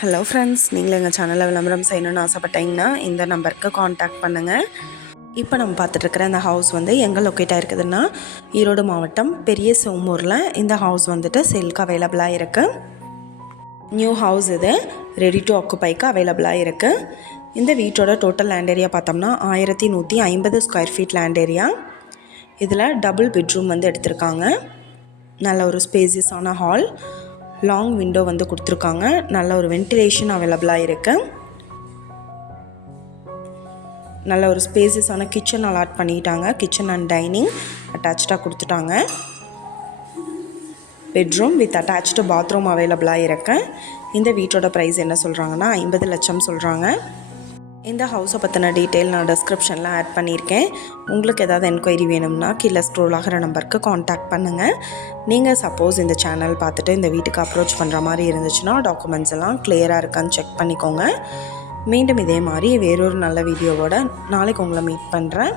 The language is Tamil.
ஹலோ ஃப்ரெண்ட்ஸ் நீங்கள் எங்கள் சேனலில் விளம்பரம் செய்யணும்னு ஆசைப்பட்டீங்கன்னா இந்த நம்பருக்கு காண்டாக்ட் பண்ணுங்கள் இப்போ நம்ம பார்த்துட்ருக்குற இந்த ஹவுஸ் வந்து எங்கே லொக்கேட் இருக்குதுன்னா ஈரோடு மாவட்டம் பெரிய சோமூரில் இந்த ஹவுஸ் வந்துட்டு சேலுக்கு அவைலபிளாக இருக்குது நியூ ஹவுஸ் இது ரெடி டு ஆக்குபைக்கு அவைலபிளாக இருக்குது இந்த வீட்டோட டோட்டல் லேண்ட் ஏரியா பார்த்தோம்னா ஆயிரத்தி நூற்றி ஐம்பது ஸ்கொயர் ஃபீட் லேண்ட் ஏரியா இதில் டபுள் பெட்ரூம் வந்து எடுத்திருக்காங்க. நல்ல ஒரு ஸ்பேசியஸான ஹால் லாங் விண்டோ வந்து கொடுத்துருக்காங்க. நல்ல ஒரு வென்டிலேஷன் அவைலபிளாக இருக்குது நல்ல ஒரு ஸ்பேசஸான கிச்சன் அலாட் பண்ணிட்டாங்க. கிச்சன் அண்ட் டைனிங் அட்டாச்சாக கொடுத்துட்டாங்க. பெட்ரூம் வித் அட்டாச்டு பாத்ரூம் அவைலபிளாக இருக்கேன் இந்த வீட்டோட ப்ரைஸ் என்ன சொல்கிறாங்கன்னா ஐம்பது லட்சம் சொல்கிறாங்க இந்த ஹவுஸை பற்றின டீட்டெயில் நான் டிஸ்கிரிப்ஷனில் ஆட் பண்ணியிருக்கேன். உங்களுக்கு ஏதாவது என்கொயரி வேணும்னா கீழே ஸ்க்ரோல் ஆகிற நம்பருக்கு காண்டாக்ட் பண்ணுங்கள் நீங்கள் சப்போஸ் இந்த சேனல் பார்த்துட்டு இந்த வீட்டுக்கு அப்ரோச் பண்ணுற மாதிரி இருந்துச்சுன்னா டாக்குமெண்ட்ஸ் எல்லாம் கிளியராக இருக்கான்னு செக் பண்ணிக்கோங்க. மீண்டும் இதே மாதிரி வேறொரு நல்ல வீடியோவோட நாளைக்கு உங்களை மீட் பண்ணுறேன்